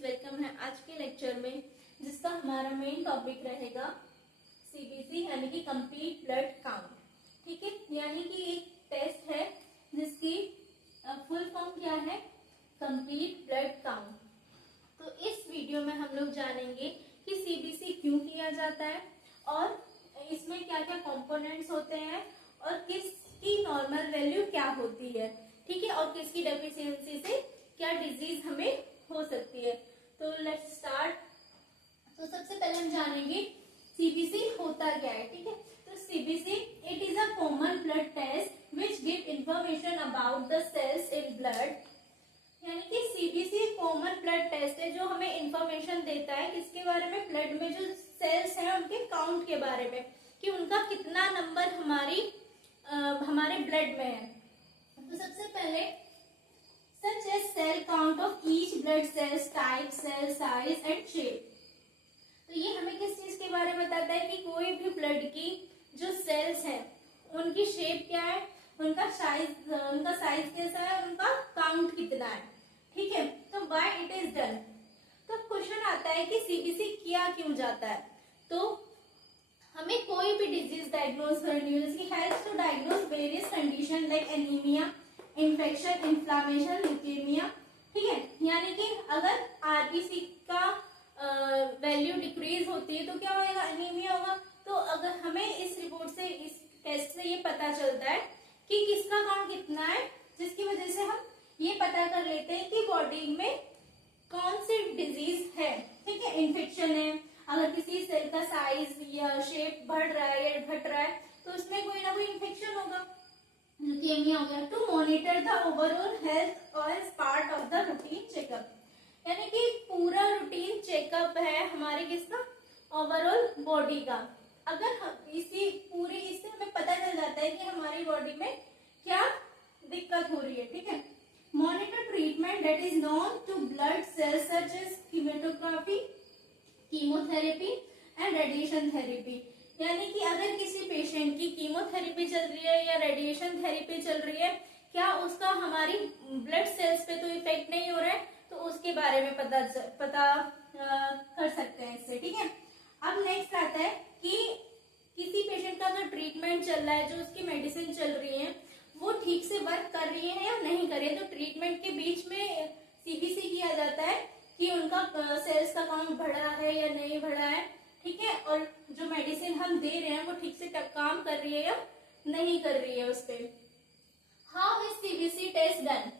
Welcome है आज के लेक्चर में, जिसका हमारा मेन टॉपिक रहेगा सीबीसी यानी कि कंप्लीट ब्लड काउंट। ठीक है, यानी कि एक टेस्ट है जिसकी फुल फॉर्म क्या है, कंप्लीट ब्लड काउंट। तो इस वीडियो में हम लोग जानेंगे कि सीबीसी क्यों किया जाता है और इसमें क्या क्या कंपोनेंट्स होते हैं और किसकी नॉर्मल वैल्यू क्या होती है। ठीक है, और किसकी डेफिशिएंसी से क्या डिजीज हमें हो सकती है। तो लेट्स स्टार्ट। तो सबसे पहले हम जानेंगे सीबीसी होता क्या है। ठीक है, तो CBC it is a common blood test which give information about the cells in blood. यानी कि सीबीसी कॉमन ब्लड टेस्ट है जो हमें इंफॉर्मेशन देता है किसके बारे में, ब्लड में जो सेल्स हैं उनके काउंट के बारे में, कि उनका कितना नंबर हमारे ब्लड में है। तो सबसे पहले such as cell count of each blood cells type, cell size and shape। तो ये हमें किस चीज के बारे में बताता है कि कोई भी ब्लड की जो सेल्स हैं उनकी शेप क्या है, उनका साइज कैसा है, उनका काउंट कितना है। ठीक है, तो why it is done। तो क्वेश्चन आता है कि सीबीसी किया क्यों जाता है। तो हमें कोई भी डिजीज डायग्नोज करनी हो, जिसकी help to diagnose various condition like anaemia, infection, inflammation, leukaemia. ठीक है, यानी कि अगर आरबीसी का वैल्यू डिक्रीज होती है तो क्या होगा, एनीमिया होगा। तो अगर हमें इस रिपोर्ट से, इस टेस्ट से ये पता चलता है कि किसका काउंट कितना है, जिसकी वजह से हम ये पता कर लेते हैं कि बॉडी में कौन सी डिजीज है। ठीक है, इन्फेक्शन है, अगर किसी सेल का साइज या शेप बढ़ रहा है या घट रहा है तो उसमें कोई ना कोई इन्फेक्शन होगा, ल्यूकेमिया हो गया। To monitor the overall health as part of the routine checkup, यानी कि पूरा रूटीन चेकअप है हमारे किसका, ओवरऑल बॉडी का। अगर इससे हमें पता चल जाता है कि हमारी बॉडी में क्या दिक्कत हो रही है। ठीक है, monitor treatment that is known to blood cells such as chemotography, chemotherapy and radiation therapy. यानी कि अगर किसी पेशेंट की कीमोथेरेपी चल रही है या रेडिएशन थेरेपी चल रही है, क्या उसका हमारी ब्लड सेल्स पे तो इफेक्ट नहीं हो रहा है, तो उसके बारे में पता कर सकते हैं इससे। ठीक है, अब नेक्स्ट आता है कि किसी पेशेंट का अगर ट्रीटमेंट चल रहा है, जो उसकी मेडिसिन चल रही है वो ठीक से वर्क कर रही है या नहीं कर रही है। तो ट्रीटमेंट के बीच में सीबीसी किया जाता है कि उनका सेल्स का काउंट बढ़ा है या नहीं बढ़ा है। ठीक है, और जो मेडिसिन हम दे रहे हैं वो ठीक से काम कर रही है या नहीं कर रही है उस पर। How is CBC test done.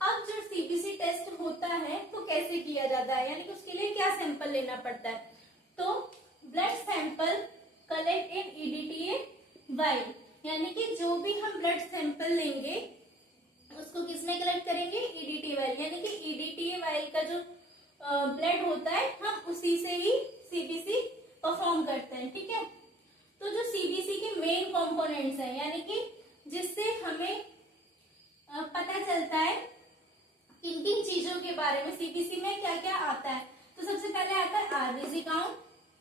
अब जो सीबीसी टेस्ट होता है तो कैसे किया जाता है, यानी कि उसके लिए क्या सैंपल लेना पड़ता है। तो ब्लड सैंपल कलेक्ट इन ईडीटीए वाइल, यानी कि जो भी हम ब्लड सैंपल लेंगे उसको किसमें कलेक्ट करेंगे, ईडीटी वाइल। यानी कि ईडीटीए वाइल का जो ब्लड होता है हम उसी से ही सीबीसी परफॉर्म करते हैं। ठीक है, तो जो सीबीसी के मेन कंपोनेंट्स हैं, यानी कि जिससे हमें पता चलता है किन किन चीजों के बारे में, सीबीसी में क्या क्या आता है। तो सबसे पहले आता है RBC count,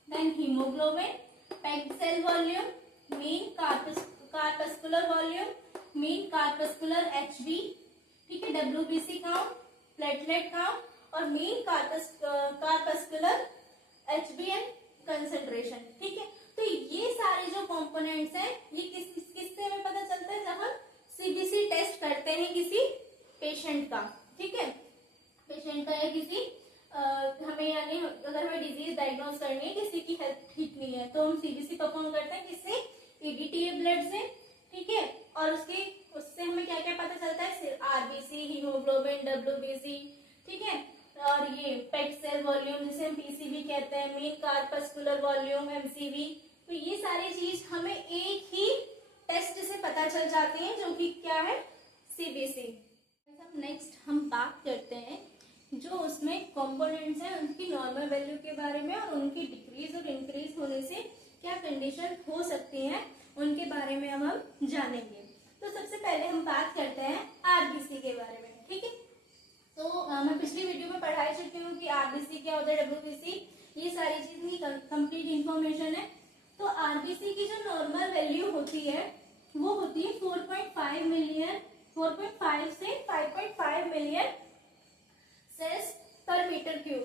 then haemoglobin, packed cell volume, mean corpuscular volume, mean corpuscular HB. ठीक है, डब्ल्यूबीसी काउंट, प्लेटलेट काउंट और मीन कार्पस्कुलर एचबीएन कंसंट्रेशन। ठीक है, तो ये सारे जो कंपोनेंट्स हैं ये किससे हमें पता चलता है, जब हम सीबीसी टेस्ट करते हैं किसी पेशेंट का। ठीक है, पेशेंट का या किसी हमें, यानी अगर हमें डिजीज डायग्नोज करनी है, किसी की हेल्थ ठीक नहीं है, तो हम सीबीसी परफॉर्म करते हैं किससे, ईडीटीए ब्लड से। ठीक है, और उससे हमें क्या क्या पता चलता है, आरबीसी, हीमोग्लोबिन, डब्ल्यूबीसी। ठीक है, और ये पैक्ड सेल वॉल्यूम जिसे हम पीसीवी कहते हैं, मीन कार्पस्कुलर वॉल्यूम एमसीवी। तो ये सारी चीज हमें एक ही टेस्ट से पता चल जाती है, जो कि क्या है, सीबीसी। नेक्स्ट हम बात करते हैं जो उसमें कंपोनेंट्स हैं उनकी नॉर्मल वैल्यू के बारे में, और उनकी डिक्रीज और इंक्रीज होने से क्या कंडीशन हो सकती है उनके बारे में हम जानेंगे। तो सबसे पहले हम बात करते हैं आरबीसी के बारे में। ठीक है, तो मैं पिछली वीडियो में पढ़ा चुकी हूँ कि आरबीसी क्या होता है, डब्ल्यूबीसी, ये सारी चीज की कंप्लीट इंफॉर्मेशन है। तो आरबीसी की जो नॉर्मल वैल्यू होती है वो होती है 4.5 मिलियन, 4.5 से 5.5 मिलियन सेल्स पर मीटर क्यूब।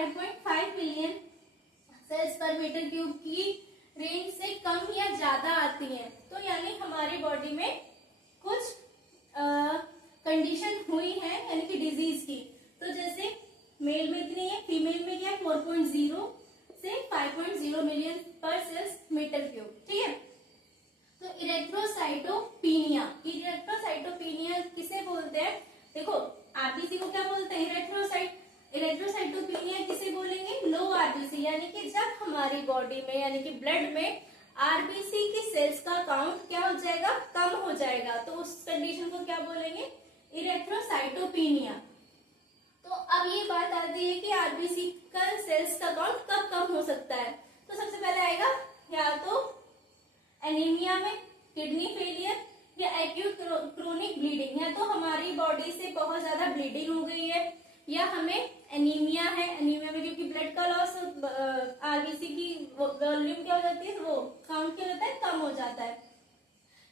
5.5 मिलियन सेल्स पर मीटर क्यूब की रेंज से कम या ज्यादा आती हैं, तो यानी हमारी बॉडी में कुछ कंडीशन हुई है यानी कि डिजीज की। तो जैसे मेल में इतनी है, फीमेल में क्या है 4.0 से 5.0 मिलियन पर सेल्स मीटर क्यूब, ठीक है। तो इरेथ्रोसाइटोपिनिया, इरेथ्रोसाइटोपिनिया किसे बोलते हैं? देखो आरबीसी को क्या बोलते हैं? इरेथ्रोसाइटोपिनिया किसे बोलेंगे? लो आरबीसी, यानी कि जब हमारी बॉडी में यानी कि ब्लड में आरबीसी की सेल्स का काउंट क्या हो जाएगा? कम हो जाएगा, तो उस कंडीशन को क्या बोलेंगे? इरेथ्रोसाइटोपिनिया। तो अब ये बात आती है कि आरबीसी का सेल्स का काउंट कब कम हो सकता है? तो सबसे पहले आएगा या तो एनीमिया में, किडनी फेलियर, या एक्यूट क्रोनिक ब्लीडिंग, या तो हमारी बॉडी से बहुत ज्यादा ब्लीडिंग हो गई है, या हमें एनीमिया है, एनीमिया में क्योंकि ब्लड का लॉस आरबीसी की वॉल्यूम क्या हो जाती है, वो काउंट क्या होता है? कम हो जाता है,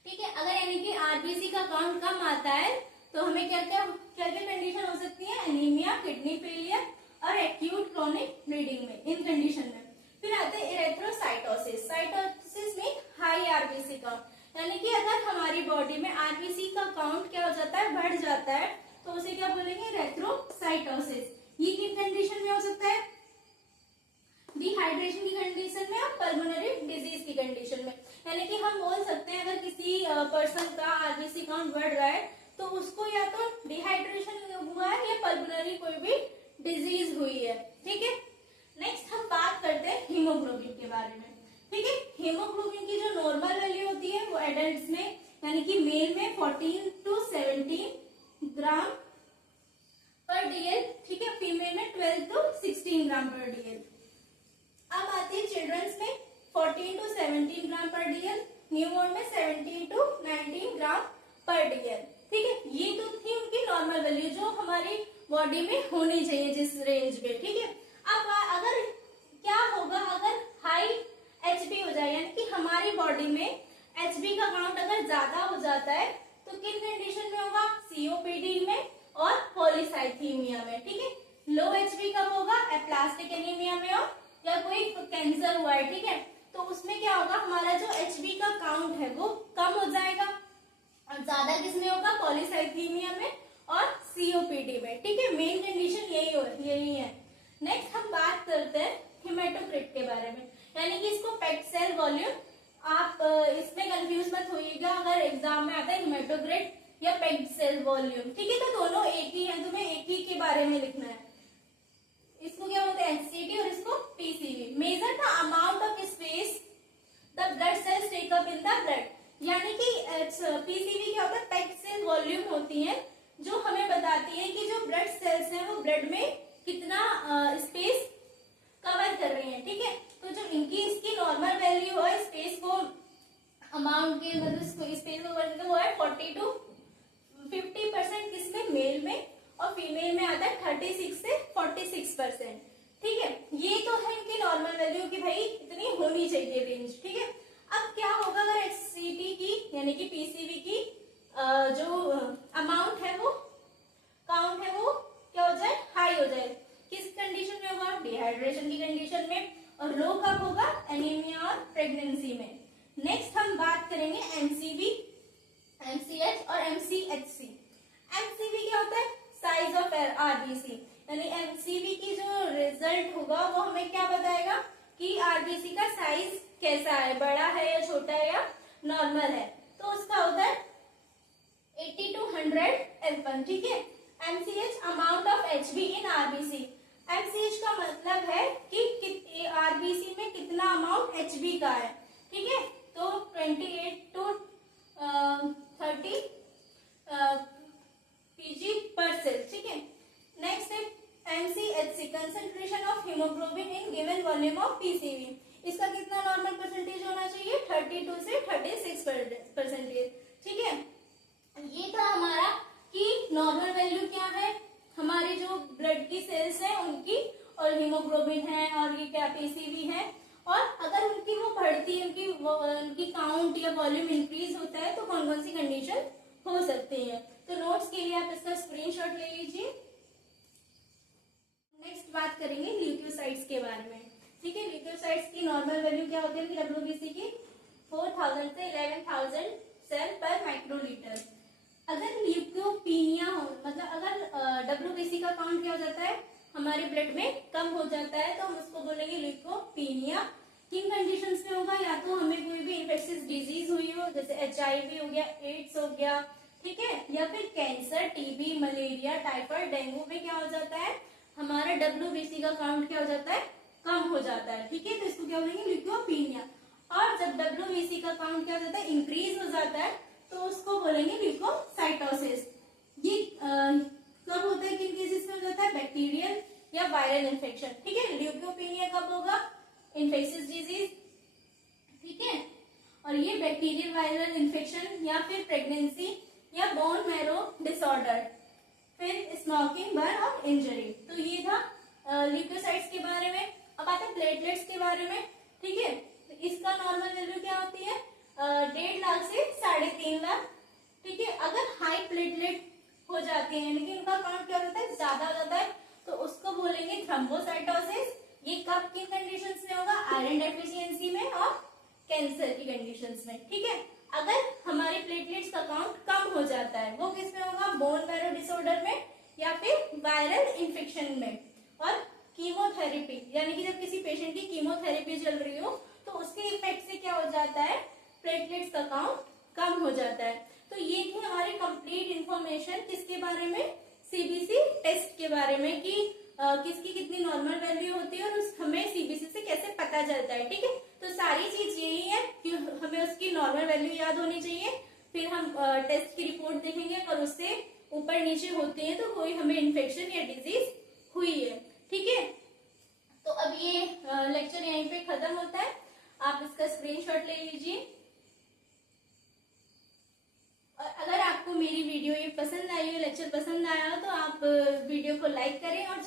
ठीक है। अगर यानी कि आरबीसी का काउंट कम आता है तो हमें क्या क्या कंडीशन हो सकती है? एनीमिया, किडनी फेलियर और एक्यूट क्रोनिक ब्लीडिंग में, इन कंडीशन में। फिर आते हैं इरेथ्रोसाइटोसिस। साइटोसिस में हाई आरबीसी काउंट, यानी कि अगर हमारी बॉडी में आरबीसी का काउंट क्या हो जाता है? बढ़ जाता है, तो उसे क्या बोलेंगे? इरेथ्रोसाइटोसिस। ये किन कंडीशन में हो सकता है? डिहाइड्रेशन की कंडीशन में और पल्मोनरी डिजीज की कंडीशन में। यानी कि हम बोल सकते हैं अगर किसी पर्सन का आरबीसी काउंट बढ़ रहा है तो उसको या तो डिहाइड्रेशन हुआ है या पल्मोनरी कोई भी डिजीज हुई है, ठीक है। नेक्स्ट हम बात करते हैं हीमोग्लोबिन के बारे में, ठीक है। हीमोग्लोबिन की जो नॉर्मल वैल्यू होती है वो एडल्ट्स में यानी कि मेल में 14 to 17 ग्राम पर डीएल, ठीक है। फीमेल में 12 to 16 ग्राम पर डीएल। अब आती है चिल्ड्रंस में 14 to 17 ग्राम पर डीएल, न्यूबॉर्न में 17 to 19 ग्राम पर डीएल, ठीक है। ये तो थी उनकी नॉर्मल वैल्यू जो हमारी बॉडी में होनी चाहिए जिस रेंज में, ठीक है। अब अगर क्या होगा अगर हाई एचबी हो जाए, यानी कि हमारी बॉडी में एचबी का काउंट अगर ज्यादा हो जाता है तो किन कंडीशन में होगा? सीओपीडी में और पॉलीसाइथीमिया में, ठीक है। लो एचबी कब होगा? एप्लास्टिक एनीमिया में और या कोई कैंसर हुआ है, ठीक है, तो उसमें क्या होगा? हमारा जो एचबी का काउंट है वो कम हो जाएगा, और ज्यादा किसमें होगा? पॉलीसाइथीमिया में और सीओपीडी में, ठीक है। मेन कंडीशन यही है। नेक्स्ट हम बात करते हैं हिमेटोक्रिट के बारे में, यानी कि इसको पेक्ट सेल वॉल्यूम, आप इसमें कंफ्यूज मत होइएगा अगर एग्जाम में आता है हिमेटोक्रिट या पेक्ट सेल वॉल्यूम, ठीक है। तो दोनों एक ही है, तुम्हें एक ही के बारे में लिखना है। इसको क्या बोलते हैं? एचसीटी और इसको PCV. Measure the amount of space the blood cells take up in the blood, यानी कि पीसीवी क्या होता है? पेक्ट सेल वॉल्यूम होती है जो हमें बताती है कि जो ब्लड सेल्स हैं वो ब्लड में कितना स्पेस कवर कर रही हैं, ठीक है। तो जो इसकी नॉर्मल वैल्यू है स्पेस को अमाउंट के मतलब स्पेस को वो है 40 to 50%, किसमें? मेल में, और फीमेल में आता है 36 से 46%, ठीक है। ये तो है इनकी नॉर्मल वैल्यू कि भाई इतनी होनी चाहिए रेंज, ठीक है। अब क्या होगा अगर एचसीटी की यानी कि पीसीवी की जो अमाउंट है वो काउंट है वो क्या हो जाए? हाई हो जाए। किस कंडीशन में होगा? डिहाइड्रेशन की कंडीशन में, और लो कब होगा? एनीमिया और प्रेगनेंसी में। नेक्स्ट हम बात करेंगे एमसीवी, एमसीएच और एमसीएचसी। एमसीवी क्या होता है? साइज ऑफ आरबीसी, यानी एमसीवी की जो रिजल्ट होगा वो हमें क्या बताएगा कि आरबीसी का साइज कैसा है, बड़ा है या छोटा है या नॉर्मल है। तो उसका होता है 80 to 100 F1, ठीक है। MCH amount of HB in RBC, MCH का मतलब है कि आरबीसी में कितना अमाउंट एचबी का है, ठीक है। तो 28 to 30 पीजी पर सेल, ठीक है। नेक्स्ट है MCHC, concentration of haemoglobin in given volume of PCV. इसका कितना नॉर्मल परसेंटेज होना चाहिए? 32 से 36%, ठीक है। ये था हमारा कि नॉर्मल वैल्यू क्या है हमारी जो ब्लड की सेल्स है उनकी, और हीमोग्लोबिन है और ये क्या पीसीवी है, और अगर उनकी वो बढ़ती है उनकी काउंट या वॉल्यूम इंक्रीज होता है तो कौन कौन सी कंडीशन हो सकती है। तो नोट्स के लिए आप इसका स्क्रीनशॉट ले लीजिए। नेक्स्ट बात करेंगे ल्यूकोसाइट्स के बारे में। ठीक है, ल्यूकोसाइट्स की नॉर्मल वैल्यू क्या होती है डब्ल्यूबीसी की 4000 से 11000 सेल पर माइक्रोलीटर। अगर ल्यूकोपीनिया हो, मतलब अगर डब्ल्यूबीसी का काउंट क्या हो जाता है हमारे ब्लड में कम हो जाता है, तो हम उसको बोलेंगे ल्यूकोपीनिया। किन कंडीशंस में होगा, या तो हमें कोई भी इन्फेक्शियस डिजीज हुई हो, जैसे HIV हो गया, एड्स हो गया, ठीक है, या फिर cancer, TB, malaria, typhoid, dengue में क्या हो जाता है हमारा डब्ल्यूबीसी का काउंट क्या हो जाता है कम हो जाता है। ठीक है, तो इसको क्या बोलेंगे ल्यूकोपीनिया। और जब डब्ल्यूबीसी का काउंट क्या हो जाता है इंक्रीज हो जाता है, तो उसको बोलेंगे ल्यूकोसाइटोसिस। ये कब होता है, किन केसेस में हो जाता है, बैक्टीरियल या वायरल इन्फेक्शन। ठीक है, ल्यूकोपीनिया कब होगा, इन्फेक्शियस डिजीज, ठीक है, और ये बैक्टीरियल वायरल इन्फेक्शन या फिर प्रेगनेंसी या बोन मैरो डिसऑर्डर, फिर स्मोकिंग, बर्न और इंजरी। तो ये था ल्यूकोसाइट्स के बारे में। अब आते हैं प्लेटलेट्स के बारे में। ठीक है, तो इसका नॉर्मल वैल्यू क्या होती है 1.5 लाख से 3.5 लाख। ठीक है, अगर हाई प्लेटलेट हो जाते हैं यानी कि उनका काउंट क्या होता है ज्यादा हो जाता है, तो उसको बोलेंगे थ्रोम्बोसाइटोसिस। ये कब किन कंडीशंस में होगा, आयरन डेफिशिएंसी में और कैंसर की कंडीशंस में। ठीक है, अगर हमारे प्लेटलेट्स का काउंट कम हो जाता है वो किस में होगा, बोन मैरो डिसऑर्डर में या फिर वायरल इन्फेक्शन में। और कीमोथेरेपी, यानी कि जब किसी पेशेंट की कीमोथेरेपी चल रही हो तो उसके इफेक्ट से क्या हो जाता है प्लेटलेट्स का काउंट कम हो जाता है। तो ये थी हमारी कंप्लीट इंफॉर्मेशन किसके बारे में, सीबीसी टेस्ट के बारे में, कि किसकी कितनी नॉर्मल वैल्यू होती है और हमें सीबीसी से कैसे पता चलता है। ठीक है, तो सारी चीज यही है कि हमें उसकी नॉर्मल वैल्यू याद होनी चाहिए, फिर हम टेस्ट की रिपोर्ट देखेंगे, अगर उससे ऊपर नीचे होते हैं तो कोई हमें इन्फेक्शन या डिजीज हुई है। ठीक है, तो अब ये लेक्चर यहीं पे खत्म होता है, आप इसका स्क्रीनशॉट ले लीजिए। और अगर आपको मेरी वीडियो ये पसंद आई हो, लेक्चर पसंद आया हो, तो आप वीडियो को लाइक करें और